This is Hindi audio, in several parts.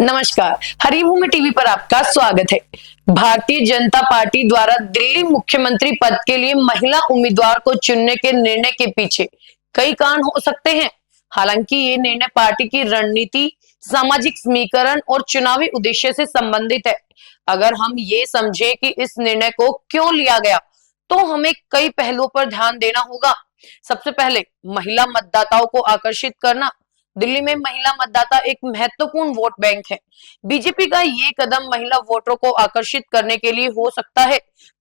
नमस्कार। हरिभूमि टीवी पर आपका स्वागत है। भारतीय जनता पार्टी द्वारा दिल्ली मुख्यमंत्री पद के लिए महिला उम्मीदवार को चुनने के निर्णय के पीछे कई कारण हो सकते हैं। हालांकि ये निर्णय पार्टी की रणनीति, सामाजिक समीकरण और चुनावी उद्देश्य से संबंधित है। अगर हम ये समझे कि इस निर्णय को क्यों लिया गया, तो हमें कई पहलुओं पर ध्यान देना होगा। सबसे पहले, महिला मतदाताओं को आकर्षित करना। दिल्ली में महिला मतदाता एक महत्वपूर्ण वोट बैंक है। बीजेपी का ये कदम महिला वोटरों को आकर्षित करने के लिए हो सकता है।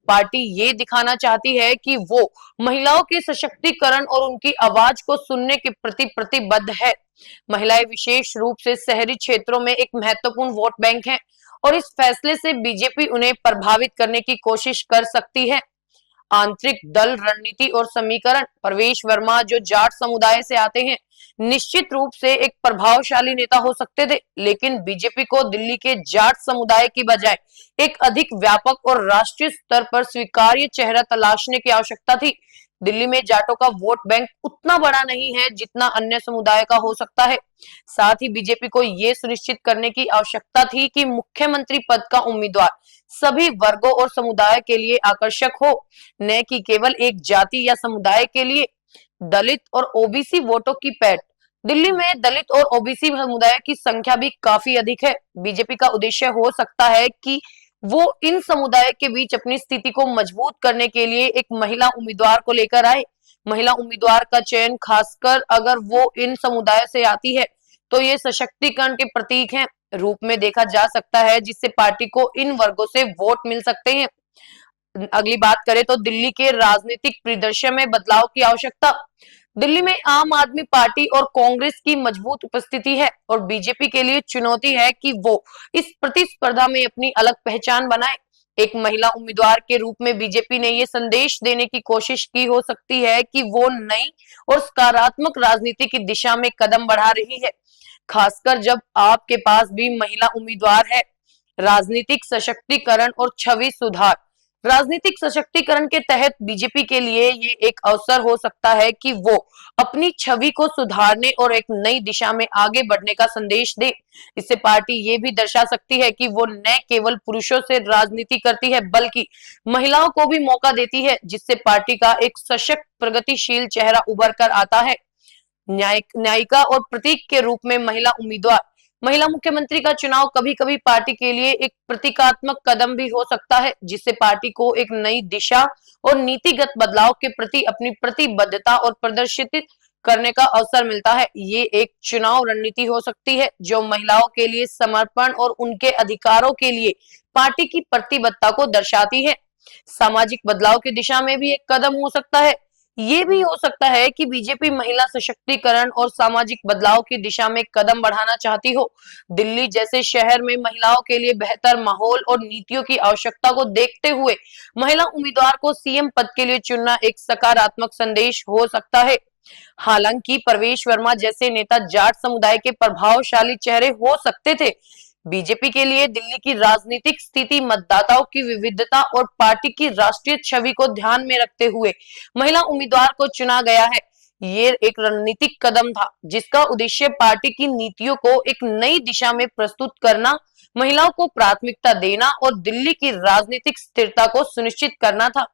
पार्टी ये दिखाना चाहती है कि वो महिलाओं के सशक्तिकरण और उनकी आवाज को सुनने के प्रति प्रतिबद्ध है। महिलाएं विशेष रूप से शहरी क्षेत्रों में एक महत्वपूर्ण वोट बैंक हैं और इस फैसले से बीजेपी उन्हें प्रभावित करने की कोशिश कर सकती है। आंतरिक दल रणनीति और समीकरण। प्रवेश वर्मा, जो जाट समुदाय से आते हैं, निश्चित रूप से एक प्रभावशाली नेता हो सकते थे, लेकिन बीजेपी को दिल्ली के जाट समुदाय की बजाय एक अधिक व्यापक और राष्ट्रीय स्तर पर स्वीकार्य चेहरा तलाशने की आवश्यकता थी। दिल्ली में जाटों का वोट बैंक उतना बड़ा नहीं है जितना अन्य समुदाय का हो सकता है। साथ ही बीजेपी को यह सुनिश्चित करने की आवश्यकता थी कि मुख्यमंत्री पद का उम्मीदवार सभी वर्गों और समुदाय के लिए आकर्षक हो, न कि केवल एक जाति या समुदाय के लिए। दलित और ओबीसी वोटों की पैठ। दिल्ली में दलित और ओबीसी समुदाय की संख्या भी काफी अधिक है। बीजेपी का उद्देश्य हो सकता है कि वो इन समुदाय के बीच अपनी स्थिति को मजबूत करने के लिए एक महिला उम्मीदवार को लेकर आए। महिला उम्मीदवार का चयन, खासकर अगर वो इन समुदाय से आती है, तो ये सशक्तिकरण के प्रतीक हैं रूप में देखा जा सकता है, जिससे पार्टी को इन वर्गों से वोट मिल सकते हैं। अगली बात करें तो दिल्ली के राजनीतिक परिदृश्य में बदलाव की आवश्यकता। दिल्ली में आम आदमी पार्टी और कांग्रेस की मजबूत उपस्थिति है और बीजेपी के लिए चुनौती है कि वो इस प्रतिस्पर्धा में अपनी अलग पहचान बनाए। एक महिला उम्मीदवार के रूप में बीजेपी ने ये संदेश देने की कोशिश की हो सकती है कि वो नई और सकारात्मक राजनीति की दिशा में कदम बढ़ा रही है, खासकर जब आपके पास भी महिला उम्मीदवार है। राजनीतिक सशक्तिकरण और छवि सुधार। राजनीतिक सशक्तिकरण के तहत बीजेपी के लिए ये एक अवसर हो सकता है कि वो अपनी छवि को सुधारने और एक नई दिशा में आगे बढ़ने का संदेश दे। इससे पार्टी ये भी दर्शा सकती है कि वो न केवल पुरुषों से राजनीति करती है, बल्कि महिलाओं को भी मौका देती है, जिससे पार्टी का एक सशक्त प्रगतिशील चेहरा उभर कर आता है। न्यायिका और प्रतीक के रूप में महिला उम्मीदवार। महिला मुख्यमंत्री का चुनाव कभी कभी पार्टी के लिए एक प्रतीकात्मक कदम भी हो सकता है, जिससे पार्टी को एक नई दिशा और नीतिगत बदलाव के प्रति अपनी प्रतिबद्धता और प्रदर्शित करने का अवसर मिलता है। ये एक चुनाव रणनीति हो सकती है जो महिलाओं के लिए समर्पण और उनके अधिकारों के लिए पार्टी की प्रतिबद्धता को दर्शाती है। सामाजिक बदलाव की दिशा में भी एक कदम हो सकता है। ये भी हो सकता है कि बीजेपी महिला सशक्तिकरण और सामाजिक बदलाव की दिशा में कदम बढ़ाना चाहती हो। दिल्ली जैसे शहर में महिलाओं के लिए बेहतर माहौल और नीतियों की आवश्यकता को देखते हुए महिला उम्मीदवार को सीएम पद के लिए चुनना एक सकारात्मक संदेश हो सकता है। हालांकि प्रवेश वर्मा जैसे नेता जाट समुदाय के प्रभावशाली चेहरे हो सकते थे। बीजेपी के लिए दिल्ली की राजनीतिक स्थिति, मतदाताओं की विविधता और पार्टी की राष्ट्रीय छवि को ध्यान में रखते हुए महिला उम्मीदवार को चुना गया है। ये एक रणनीतिक कदम था जिसका उद्देश्य पार्टी की नीतियों को एक नई दिशा में प्रस्तुत करना, महिलाओं को प्राथमिकता देना और दिल्ली की राजनीतिक स्थिरता को सुनिश्चित करना था।